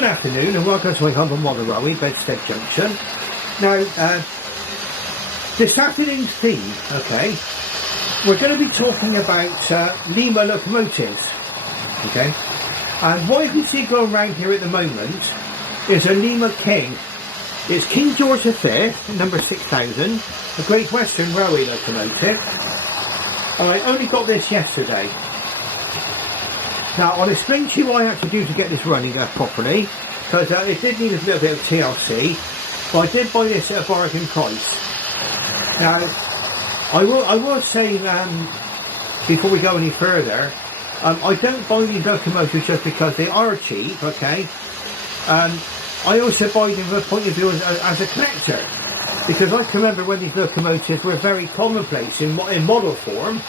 Good afternoon and welcome to my humble model railway, Bedstead Junction. Now, this afternoon's theme, okay, we're going to be talking about Lima locomotives, okay, and what you can see going around here at the moment is a Lima King. It's King George V, number 6000, a Great Western Railway locomotive, and I only got this yesterday. Now I'll explain to you what I had to do to get this running properly, because it did need a little bit of TLC, but I did buy this at a bargain price. Now I will say before we go any further, I don't buy these locomotives just because they are cheap, okay. I also buy them from the point of view as a collector, because I can remember when these locomotives were very commonplace in model form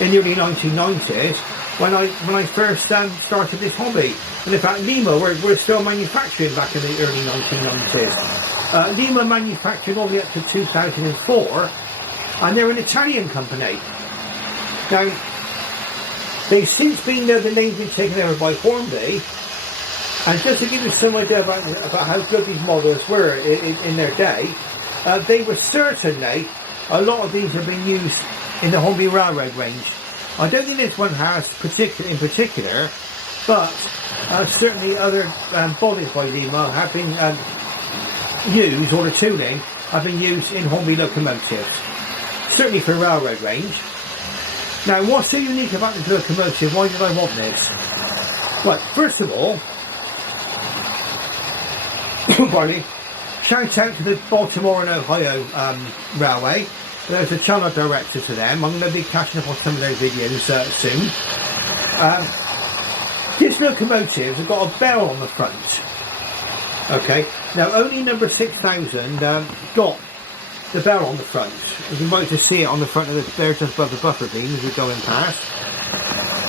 in the early 1990s. When I first started this hobby, and in fact Lima were still manufacturing back in the early 1990s. Lima manufactured all the way up to 2004, and they're an Italian company. Now, they've since been the name's been taken over by Hornby, and just to give you some idea about how good these models were in their day, they were certainly, a lot of these have been used in the Hornby Railroad range. I don't think this one has in particular, but certainly other bodies by Lima have been used, or the tooling have been used in Hornby locomotives, certainly for railroad range. Now, what's so unique about this locomotive? Why did I want this? Well, first of all, pardon me, shout out to the Baltimore and Ohio Railway. There's a channel director to them. I'm going to be catching up on some of their videos soon. This locomotive has got a bell on the front. Okay, now only number 6000 got the bell on the front. You might just see it on the front of the, there just above the buffer beam as we're going past.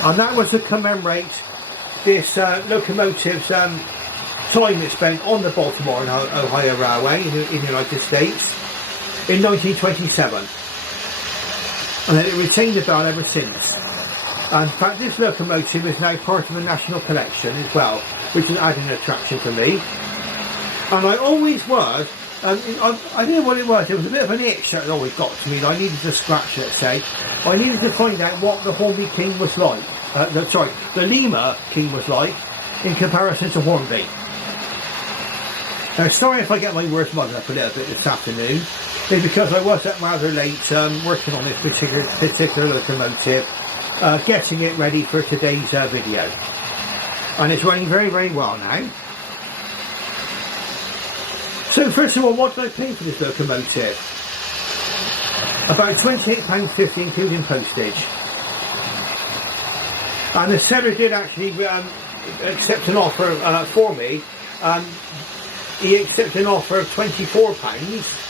And that was to commemorate this locomotive's time it spent on the Baltimore and Ohio Railway in the United States in 1927, and then it retained the bell ever since. And in fact, this locomotive is now part of the National Collection as well, which is adding an attraction for me. And I always was, I don't know what it was a bit of an itch that it always got to me, that I needed to scratch, let's say. I needed to find out what the Hornby King was like, the Lima King was like in comparison to Hornby. Now, sorry if I get my words muddled up a little bit this afternoon, because I was up rather late working on this particular locomotive, getting it ready for today's video. And it's running very, very well now. So first of all, what did I pay for this locomotive? About £28.50 including postage. And the seller did actually accept an offer for me. He accepted an offer of £24,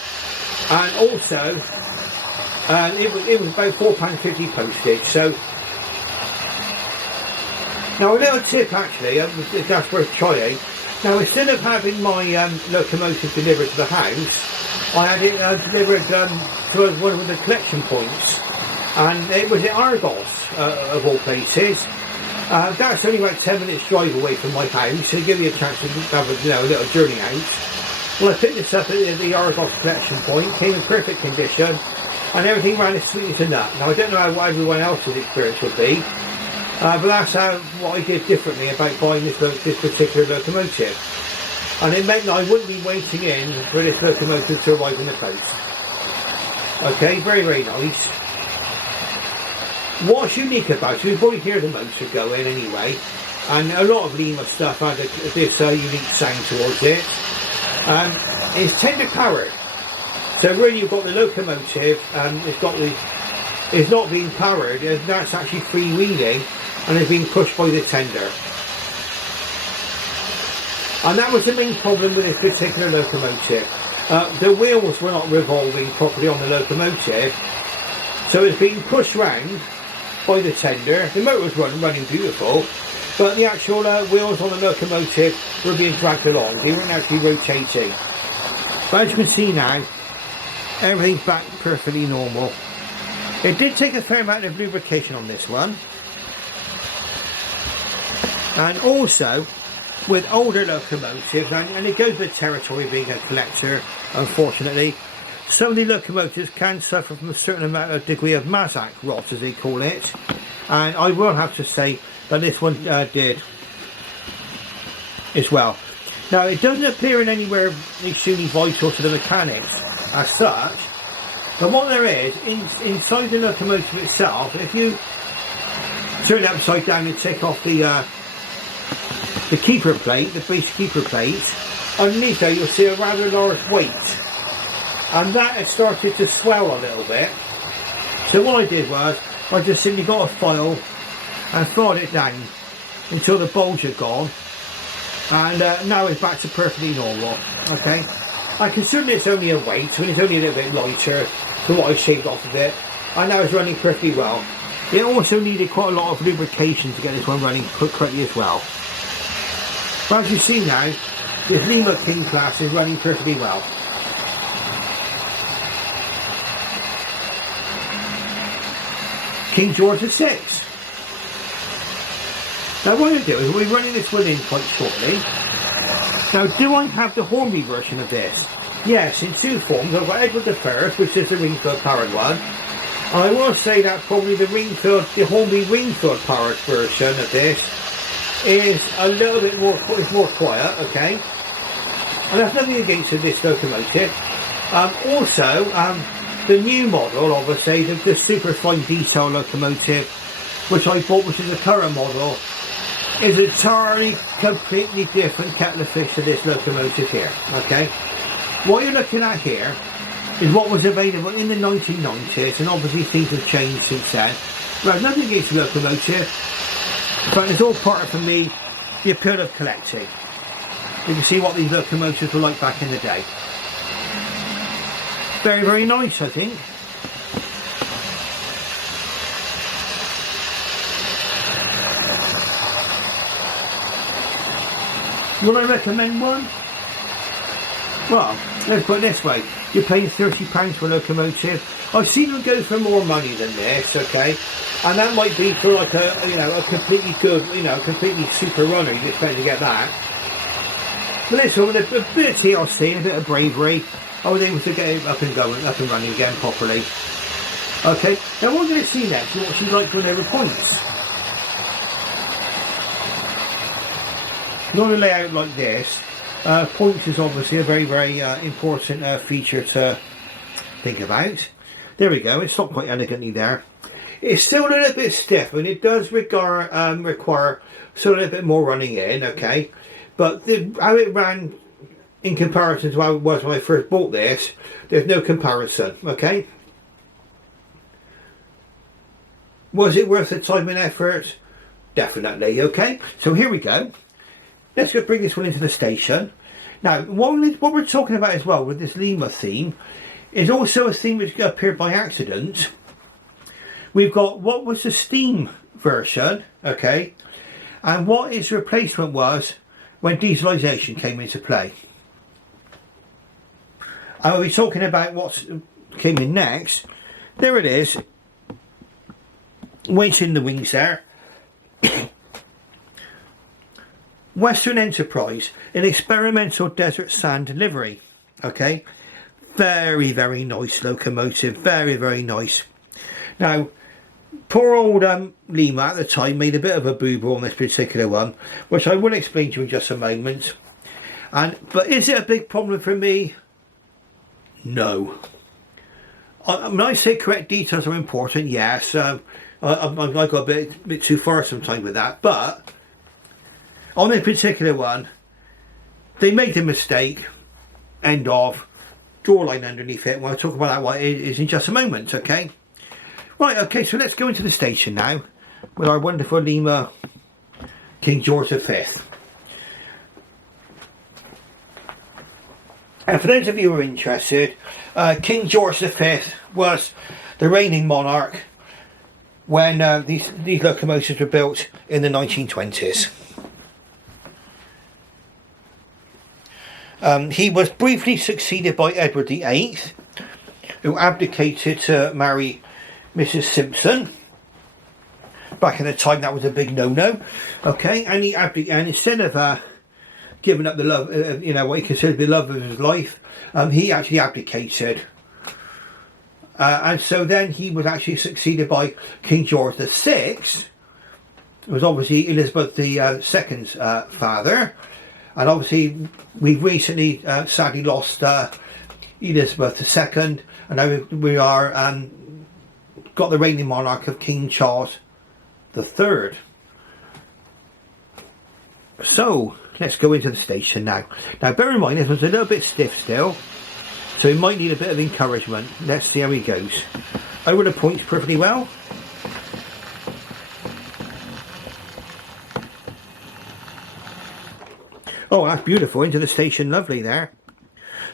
and also it was about £4.50 postage. So now a little tip actually, that's worth trying. Now, instead of having my locomotive delivered to the house, I had it delivered to one of the collection points, and it was at Argos of all places. That's only about 10 minutes drive away from my house, so give you a chance to have a little journey out. Well, I picked this up at the Argos collection point, came in perfect condition, and everything ran as sweet as a nut. Now, I don't know how everyone else's experience would be, but that's what I did differently about buying this particular locomotive. And it meant that I wouldn't be waiting in for this locomotive to arrive in the post. Okay, very, very nice. What's unique about it, we've already heard the motor going anyway, and a lot of Lima stuff had this unique sound towards it. It's tender powered, so really you've got the locomotive, it's not being powered, that's actually freewheeling, and it's being pushed by the tender. And that was the main problem with this particular locomotive. The wheels were not revolving properly on the locomotive, so it's being pushed round by the tender. The motor was running beautiful, but the actual wheels on the locomotive were being dragged along. They weren't actually rotating. But as you can see now, everything's back perfectly normal. It did take a fair amount of lubrication on this one. And also, with older locomotives, and it goes with territory being a collector, unfortunately. Some of the locomotives can suffer from a certain amount of degree of Mazak rot, as they call it, and I will have to say that this one did as well. Now, it doesn't appear in anywhere extremely vital to the mechanics as such, but what there is, inside the locomotive itself, if you turn it upside down and take off the keeper plate, the base keeper plate, underneath there you'll see a rather large weight, and that has started to swell a little bit. So what I did was, I just simply got a file and filed it down until the bulge had gone, and now it's back to perfectly normal. Okay, I consider it's only a weight, and it's only a little bit lighter than what I shaved off of it, and now it's running perfectly well. It also needed quite a lot of lubrication to get this one running correctly as well. But as you see now, this Lima King class is running perfectly well. King George VI. Now what I'm going to do is we'll be running this one in quite shortly. Now, do I have the Hornby version of this? Yes, in two forms. I've got Edward I, which is the Ringfield powered one. And I will say that probably the Hornby Ringfield powered version of this is a little bit more, it's more quiet, okay? And that's nothing against this locomotive. Also, the new model, obviously, the super fine detail locomotive, which I bought, which is the current model, is entirely completely different kettle of fish to this locomotive here, okay? What you're looking at here is what was available in the 1990s, and obviously things have changed since then. Right, nothing against the locomotive, but it's all part of, for me, the appeal of collecting. You can see what these locomotives were like back in the day. Very, very nice, I think. Would I recommend one? Well, let's put it this way. You're paying £30 for a locomotive. I've seen them go for more money than this, okay? And that might be for like a, you know, a completely good, you know, completely super runner. You'd expect to get that. But this one, with a bit of TLC and a bit of bravery, I was able to get it up and going, up and running again properly. Okay, now what we're going to see next is what she's like when there were points. Not a layout like this. Points is obviously a very, very important feature to think about. There we go, it's stopped quite elegantly there. It's still a little bit stiff, and it does require still a little bit more running in, okay? But how it ran in comparison to how it was when I first bought this, there's no comparison, okay? Was it worth the time and effort? Definitely, okay? So here we go. Let's go bring this one into the station. Now, what we're talking about as well with this Lima theme is also a theme which appeared by accident. We've got what was the steam version, okay, and what its replacement was when dieselisation came into play. And we'll be talking about what came in next. There it is, waiting in the wings there. Western Enterprise, an experimental desert sand delivery. Okay, very, very nice locomotive, very, very nice. Now, poor old Lima at the time made a bit of a boo-boo on this particular one, which I will explain to you in just a moment. But is it a big problem for me? No. When I say correct details are important, yes. I got a bit too far sometimes with that, but on this particular one, they made a mistake, end of, draw a line underneath it. We'll talk about that what it is in just a moment, okay? Right, okay, so let's go into the station now with our wonderful Lima King George V. And for those of you who are interested, King George V was the reigning monarch when these locomotives were built in the 1920s. He was briefly succeeded by Edward VIII, who abdicated to marry Mrs. Simpson. Back in the time, that was a big no-no. Okay, and he abdicated, and instead of given up the love, you know, what he considered the love of his life, he actually abdicated. And so then he was actually succeeded by King George VI, who was obviously Elizabeth II's father. And obviously we've recently sadly lost Elizabeth II, and now we are got the reigning monarch of King Charles III. So let's go into the station now. Now bear in mind this was a little bit stiff still, so he might need a bit of encouragement. Let's see how he goes. Over the points perfectly well. Oh, that's beautiful. Into the station, lovely there.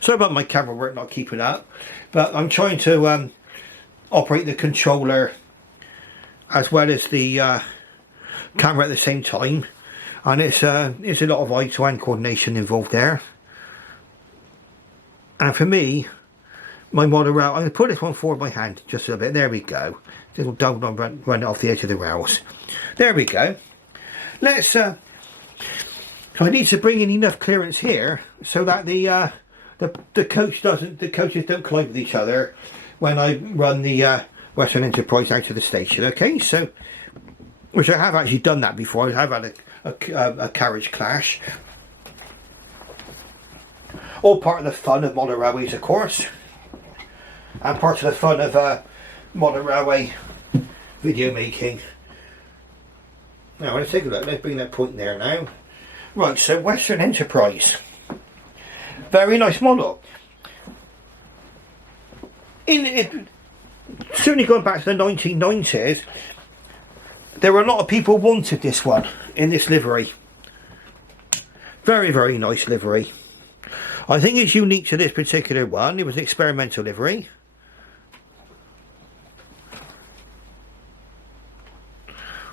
Sorry about my camera work not keeping up, but I'm trying to operate the controller as well as the camera at the same time, and it's a lot of eye to hand coordination involved there. And for me, my model rail, I'm going to put this one forward by hand just a little bit. There we go. Little double run it off the edge of the rails. There we go. Let's. I need to bring in enough clearance here so that the coaches don't collide with each other when I run the Western Enterprise out of the station. Okay, so which I have actually done that before. I have had a carriage clash. All part of the fun of modern railways, of course, and part of the fun of modern railway video making. Now let's take a look. Let's bring that point there now. Right, so Western Enterprise, very nice model. Certainly going back to the 1990s, there were a lot of people wanted this one in this livery. Very, very nice livery. I think it's unique to this particular one. It was an experimental livery.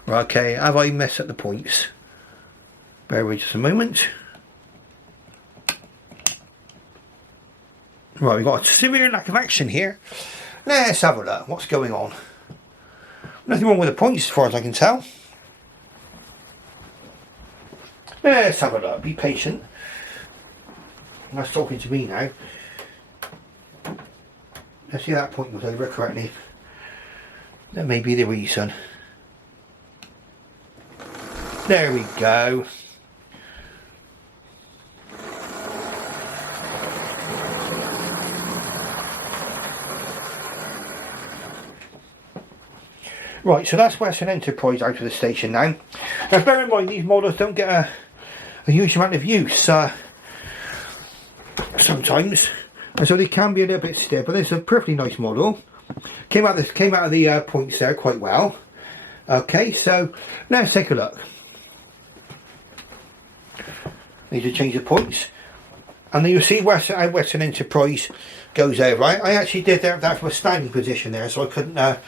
Okay, have I messed up the points? Bear with just a moment. Right, we've got a severe lack of action here. Let's have a look. What's going on? Nothing wrong with the points as far as I can tell. Let's have a look. Be patient. That's talking to me now. Let's see if that point was over correctly. That may be the reason. There we go. Right, so that's Western Enterprise out of the station now. Now bear in mind these models don't get a huge amount of use sometimes, and so they can be a little bit stiff, but it's a perfectly nice model. Came out of the points there quite well. Okay, so let's take a look. Need to change the points, and then you'll see how Western Enterprise goes over. I actually did that from a standing position there, so I couldn't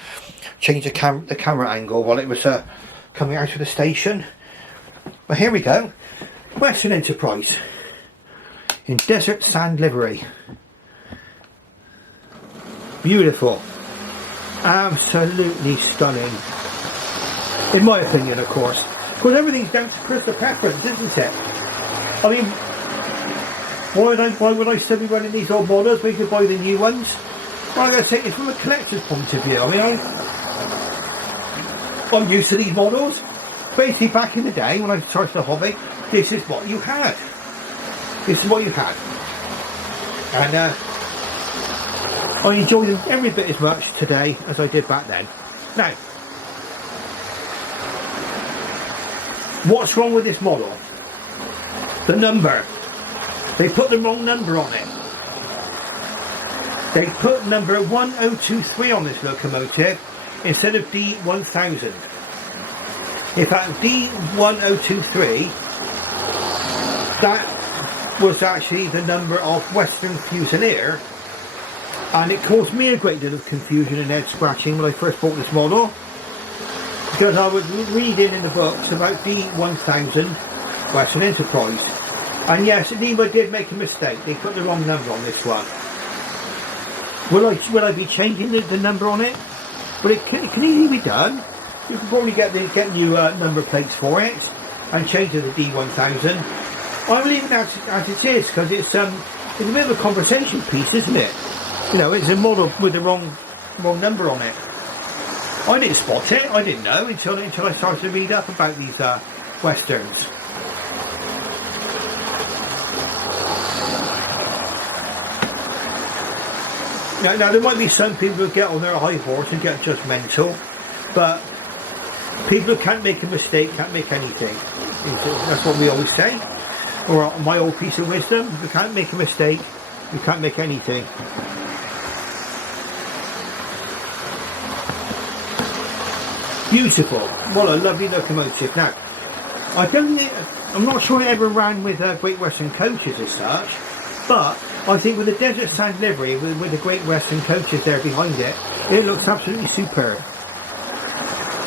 change the camera angle while it was coming out of the station. But here we go, Western Enterprise in desert sand livery. Beautiful, absolutely stunning, in my opinion, of course. Because everything's down to personal preference, isn't it? I mean, why would I still be running these old models when you could buy the new ones? Well, I'm going to take it from a collector's point of view. I mean, I'm used to these models. Basically, back in the day when I started the hobby, this is what you had. This is what you had. And I enjoy them every bit as much today as I did back then. Now, what's wrong with this model? The number. They put the wrong number on it. They put number 1023 on this locomotive instead of D1000. In fact, D1023, that was actually the number of Western Fusilier, and it caused me a great deal of confusion and head scratching when I first bought this model, because I was reading in the books about D1000 Western Enterprise, and yes, Lima did make a mistake. They put the wrong number on this one. Will I be changing the number on it? But it can easily be done. You can probably get new number plates for it and change it to D1000. I'm leaving it as it is because it's a bit of a conversation piece, isn't it? You know, it's a model with the wrong number on it. I didn't spot it. I didn't know until I started to read up about these westerns. Now there might be some people who get on their high horse and get judgmental, but people who can't make a mistake can't make anything. That's what we always say. Or my old piece of wisdom: if you can't make a mistake, you can't make anything. Beautiful. What a lovely locomotive. Now, I'm not sure it ever ran with Great Western coaches as such, but I think with the Desert Sand livery, with the Great Western coaches there behind it, it looks absolutely superb.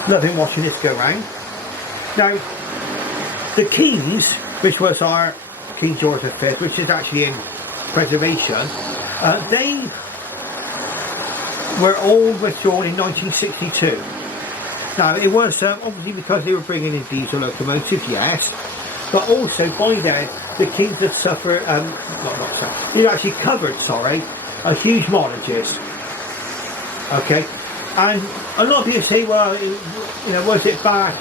Loving watching this go round. Now, the Kings, which was our King George V, which is actually in preservation, they were all withdrawn in 1962. Now, it was obviously because they were bringing in diesel locomotives, yes, but also by then the Kings had suffered, it actually covered, a huge mileages. Okay, and a lot of people say, well, you know, was it bad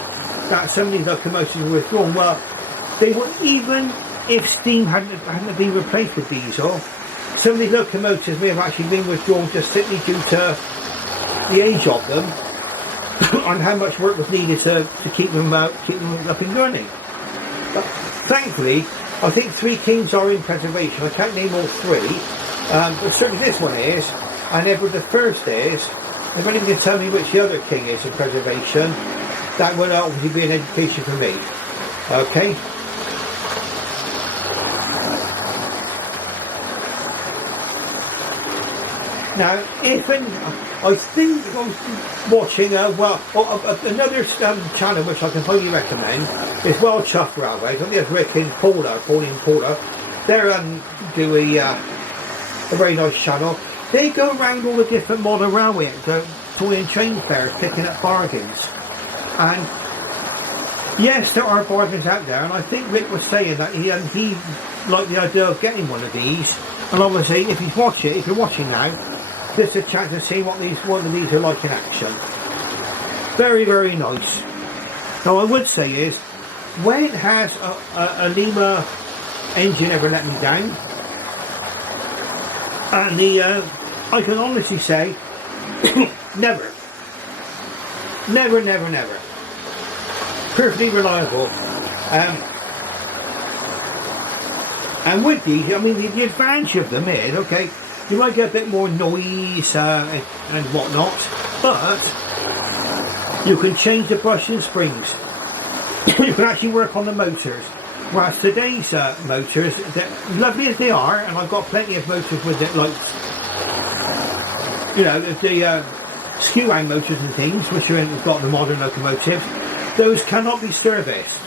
that some of these locomotives were withdrawn? Well, they were, even if steam hadn't been replaced with diesel, some of these locomotives may have actually been withdrawn just simply due to the age of them and how much work was needed to keep them up and running. But thankfully, I think 3 Kings are in preservation. I can't name all 3, but certainly this one is, and Edward the First is. If anyone can tell me which the other King is in preservation, that will obviously be an education for me. Okay. Now, I think I was watching another channel which I can highly recommend is Well Chuffed Railways. I think it's Rick and Pauline Paula. They're do a very nice channel. They go around all the different modern railways, toy and train fairs, picking up bargains. And yes, there are bargains out there, and I think Rick was saying that he liked the idea of getting one of these. And obviously, if you're watching now, this is a chance to see what one of these are like in action. Very, very nice. Now, I would say is, when has a Lima engine ever let me down? And I can honestly say, never. Never, never, never. Perfectly reliable. And with these, I mean, the advantage of them is, okay, you might get a bit more noise and whatnot, but you can change the brush and springs. You can actually work on the motors. Whereas today's motors, lovely as they are, and I've got plenty of motors with it, like, you know, the skew arm motors and things, which are we've got the modern locomotives, those cannot be serviced.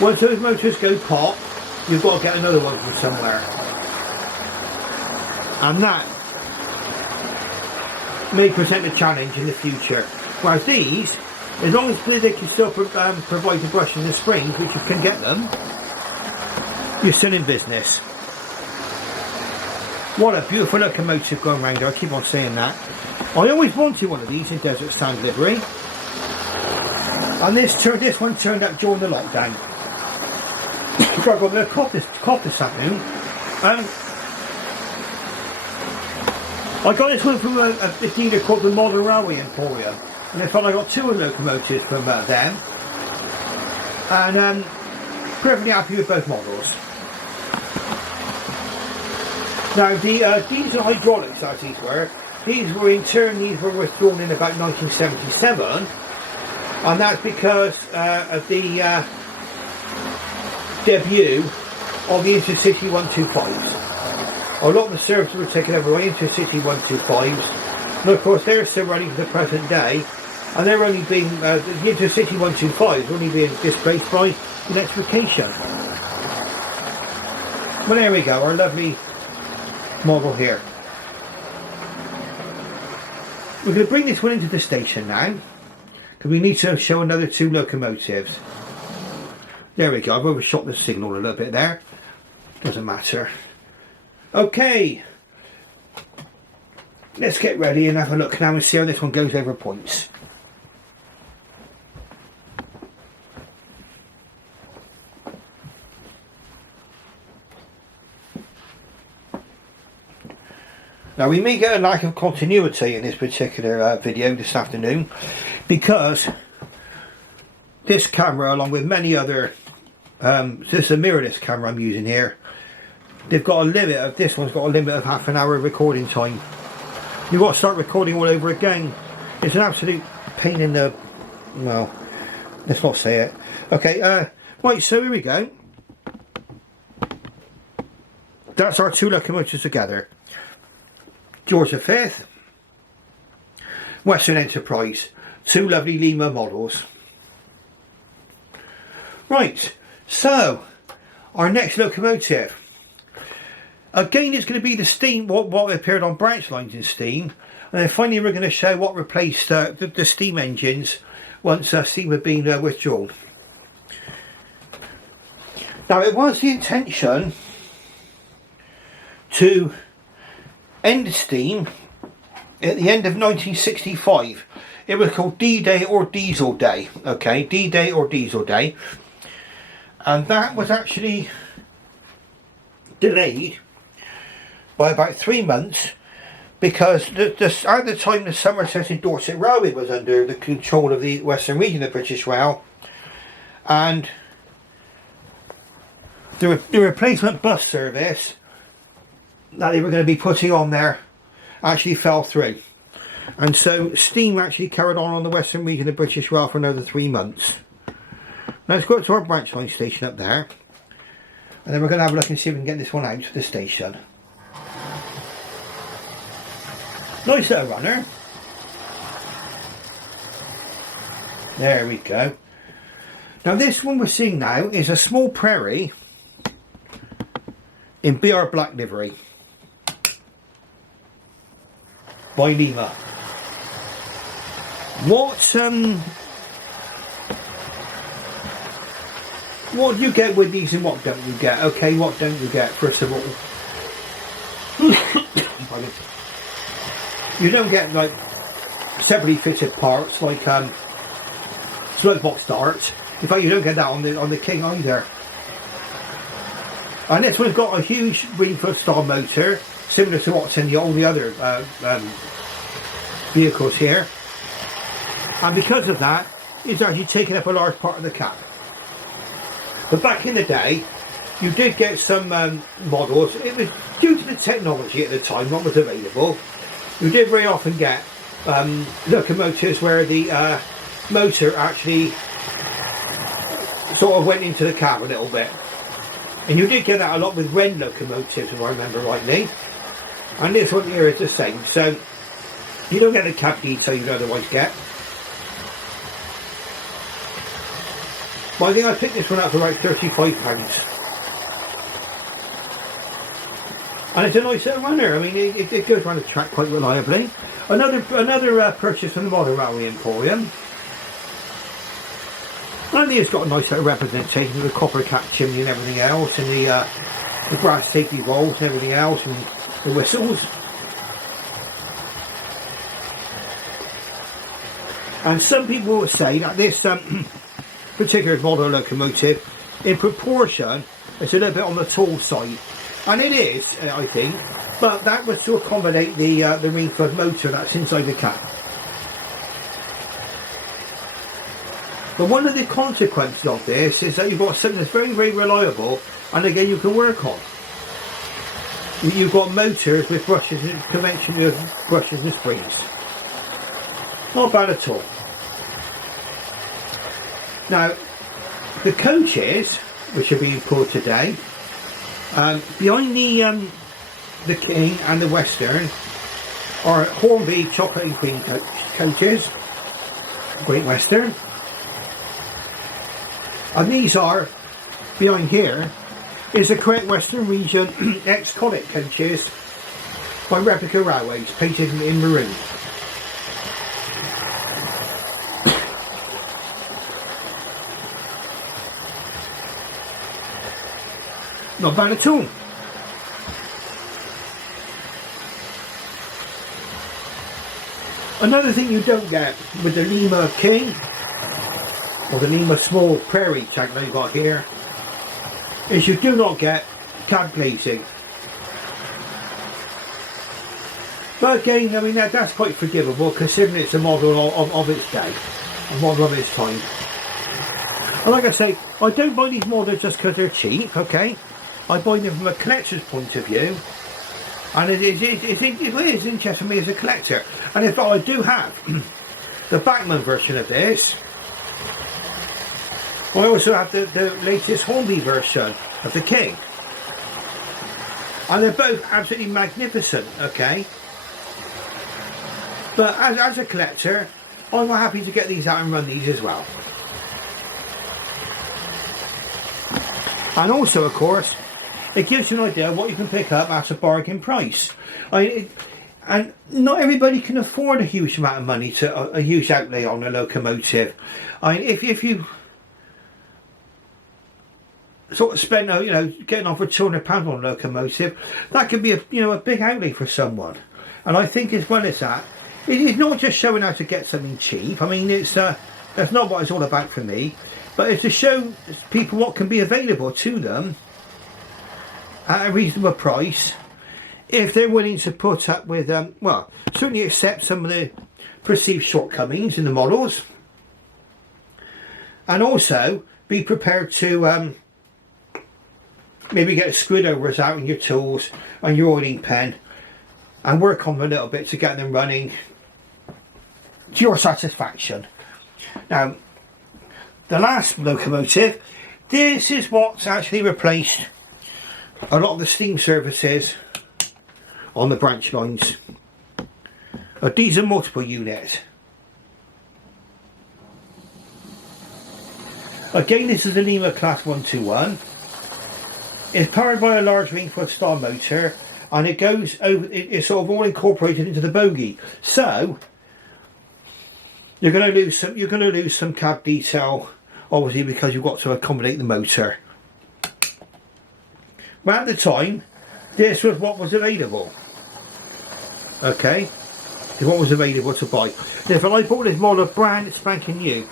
Once those motors go pop, you've got to get another one from somewhere. And that may present a challenge in the future. Whereas these, as long as they can still provide the brush and the springs, which you can get them, you're still in business. What a beautiful locomotive going round there, I keep on saying that. I always wanted one of these in Desert Sand livery. And this one turned up during the lockdown. I got a bit of cough this afternoon. I got this one from a dealer called the Modern Railway Emporium, and in fact I got 2 locomotives from them, and perfectly happy with both models. Now the diesel hydraulics, as these were in turn, these were withdrawn in about 1977, and that's because of the debut of the Intercity 125s. A lot of the services were taken over by Intercity 125s, and of course they're still running to the present day, and they're only being, the Intercity 125s are only being displaced by electrification. Well, there we go, our lovely model here. We're going to bring this one into the station now, because we need to show another 2 locomotives. There we go. I've overshot the signal a little bit there. Doesn't matter. Okay. Let's get ready and have a look now and see how this one goes over points. Now we may get a lack of continuity in this particular video this afternoon because this camera, along with many other, this is a mirrorless camera I'm using here, they've got a limit of, this one's got a limit of half an hour of recording time. You've got to start recording all over again. It's an absolute pain in the, well, let's not say it. Okay, right, so here we go. That's our two locomotives together. George V, Western Enterprise, two lovely Lima models. Right, so our next locomotive. Again, it's going to be the steam, what appeared on branch lines in steam, and then finally we're going to show what replaced the steam engines once steam had been withdrawn. Now, it was the intention to end steam at the end of 1965. It was called D-Day or Diesel Day. Okay, D-Day or Diesel Day, and that was actually delayed by about 3 months because at the time the Somerset and Dorset Railway was under the control of the Western Region of British Rail, and the replacement bus service that they were going to be putting on there actually fell through, and so steam actually carried on the Western Region of British Rail for another 3 months. Now let's go up to our branch line station up there, and then we're going to have a look and see if we can get this one out to the station. Nice little runner. There we go. Now this one we're seeing now is a small Prairie in BR black livery by Lima. What do you get with these and what don't you get? Okay, what don't you get first of all? You don't get like separately fitted parts like slope box darts. In fact, you don't get that on the King either. And this one's got a huge Greenfoot style motor, similar to what's in all the other vehicles here. And because of that, it's actually taking up a large part of the cab. But back in the day, you did get some models. It was due to the technology at the time, what was available. You did very often get locomotives where the motor actually sort of went into the cab a little bit. And you did get that a lot with Wren locomotives, if I remember rightly. And this one here is the same. So you don't get the cab detail you'd otherwise get. But I think I picked this one up for about £35. And it's a nice little runner. I mean, it goes around the track quite reliably. Another purchase from the Modern Railway Emporium. And it's got a nice little representation of the copper cap chimney and everything else, and the brass safety rolls and everything else, and the whistles. And some people will say that this particular model locomotive, in proportion, is a little bit on the tall side. And it is, I think, but that was to accommodate the Greenfoot motor that's inside the cab. But one of the consequences of this is that you've got something that's very, very reliable, and again you can work on. You've got motors with brushes, conventional brushes and springs. Not bad at all. Now, the coaches, which are being pulled today, behind the King and the Western are Hornby chocolate and cream coaches, Great Western. And these are, behind here, is the Great Western Region ex-Connacht coaches by Replica Railways, painted in maroon. Not bad at all. Another thing you don't get with the Lima King, or the Lima Small Prairie tank that I've got here, is you do not get cab glazing. But again, I mean, that's quite forgivable considering it's a model of its day, a model of its time. And like I say, I don't buy these models just because they're cheap, okay? I buy them from a collector's point of view. And it is interesting for me as a collector. And in fact, I do have the Backman version of this. I also have the latest Hornby version of the King. And they're both absolutely magnificent, okay? But as a collector, I'm happy to get these out and run these as well. And also, of course, it gives you an idea of what you can pick up at a bargain price. And not everybody can afford a huge amount of money to a huge outlay on a locomotive. I mean, if you sort of spend, you know, getting off for £200 on a locomotive, that could be a big outlay for someone. And I think as well as that, it's not just showing how to get something cheap. I mean, that's not what it's all about for me, but it's to show people what can be available to them at a reasonable price, if they're willing to put up with, well, certainly accept some of the perceived shortcomings in the models, and also be prepared to maybe get screwed overs out in your tools and your oiling pen and work on them a little bit to get them running to your satisfaction. Now, the last locomotive, this is what's actually replaced a lot of the steam services on the branch lines. A diesel multiple unit. Again, this is a Lima Class 121. It's powered by a large Rainford style motor, and it goes over. It's sort of all incorporated into the bogie. So you're going to lose some cab detail, obviously, because you've got to accommodate the motor. But at the time, this was what was available. Okay, is what was available to buy. Therefore, I bought this model brand spanking new.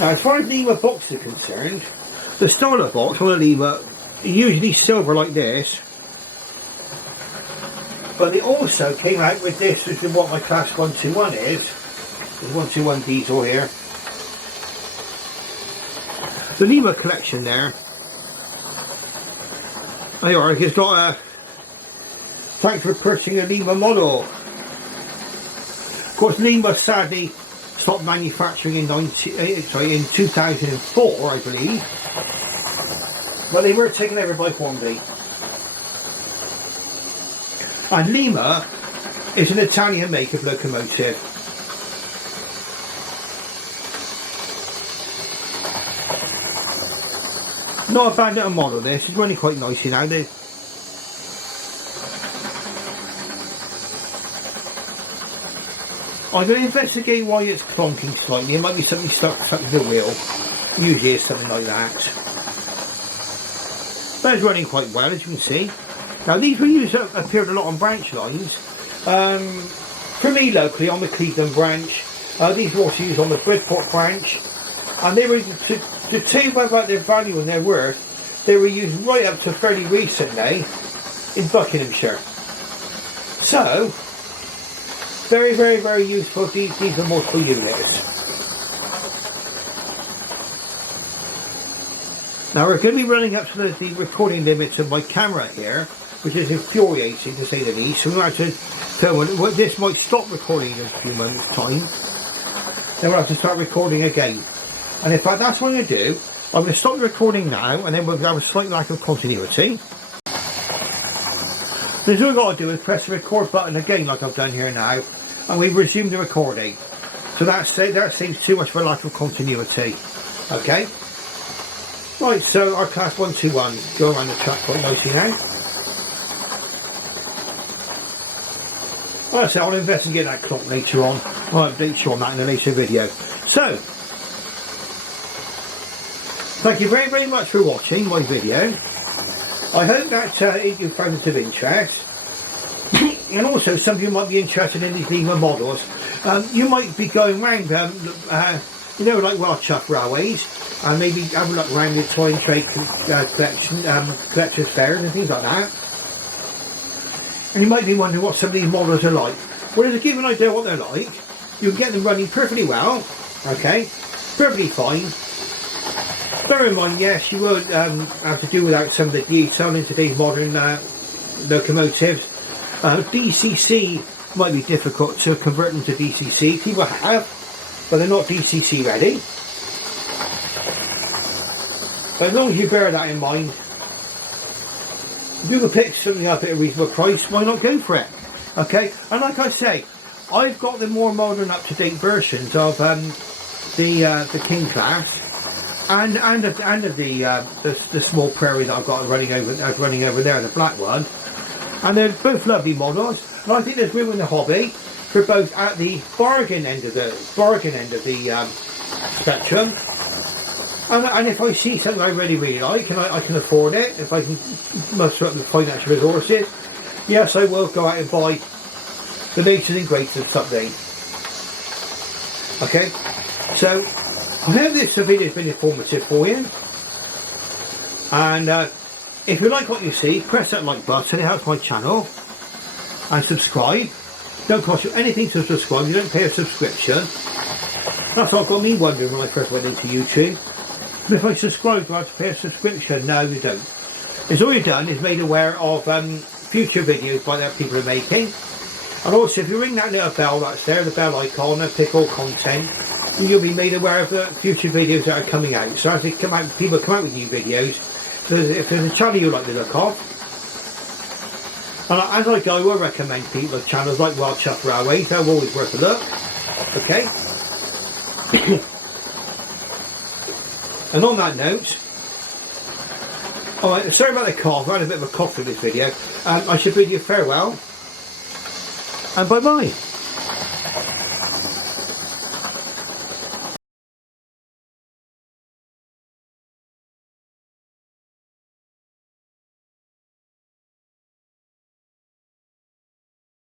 Now, as far as Lima boxes are concerned, the style of box on a Lima is usually silver like this. But they also came out with this, which is what my Class 121 is. The 121 diesel here. The Lima collection there. There you are, it's got a thanks for purchasing a Lima model. Of course, Lima sadly stopped manufacturing in 2004, I believe. But they were taken over by Hornby. And Lima is an Italian make of locomotive. Not a bad little model this, it's really quite nice, you know. I'm going to investigate why it's clonking slightly. It might be something stuck to the wheel. Usually it's something like that. But it's running quite well, as you can see. Now these were used, appeared a lot on branch lines. For me locally on the Cleveland branch, these were also used on the Bridport branch, and they were, to tell you about their value and their worth, they were used right up to fairly recently in Buckinghamshire. So, very, very, very useful. These are multiple units. Now we're going to be running up to the recording limits of my camera here, which is infuriating to say the least. So we'll have to film. This might stop recording in a few moments' time. Then we'll have to start recording again. And in fact, that's what I'm going to do. I'm going to stop the recording now, and then we'll have a slight lack of continuity. Then all we've got to do is press the record button again, like I've done here now, and we've resumed the recording. So that seems too much for a lack of continuity. Okay. Right, so our Class 121 go around the track quite nicely now. Like I said, I'll investigate that clock later on. I'll update you on that in a later video. So, thank you very, very much for watching my video. I hope that you found it of interest. And also, some of you might be interested in these Lima models. You might be going round, you know, like Wild Chuff Railways, and maybe have a look around the toy and trade collection, collector's fairs and things like that. And you might be wondering what some of these models are like. Well, to give you an idea what they're like, you can get them running perfectly well, okay, perfectly fine. Bear in mind, yes, you would have to do without some of the detail in today's modern locomotives. DCC might be difficult to convert them to DCC. People have, but they're not DCC ready. But as long as you bear that in mind, if you can pick something up at a reasonable price, why not go for it? Okay, and like I say, I've got the more modern, up-to-date versions of the King class. And of the small Prairie that I've got running over there, the black one, and they're both lovely models. And I think there's room in the hobby for both at the bargain end of the spectrum. And if I see something I really like and I can afford it, if I can muster up the financial resources, yes, I will go out and buy the latest and greatest of something. Okay, so I hope this video has been informative for you, and if you like what you see, press that like button, it helps my channel, and subscribe. Don't cost you anything to subscribe, you don't pay a subscription. That's what got me wondering when I first went into YouTube. If I subscribe, do I have to pay a subscription? No, you don't. It's all you've done is made aware of future videos that people are making. And also, if you ring that little bell that's there, the bell icon, and pick all content, you'll be made aware of the future videos that are coming out. So as they come out, people come out with new videos. So if there's a channel you like the look of, and as I go, I will recommend people channels like Wild Chuff Railways. They're always worth a look. Okay. And on that note, alright, sorry about the cough. I had a bit of a cough in this video. I should bid you farewell, and bye bye.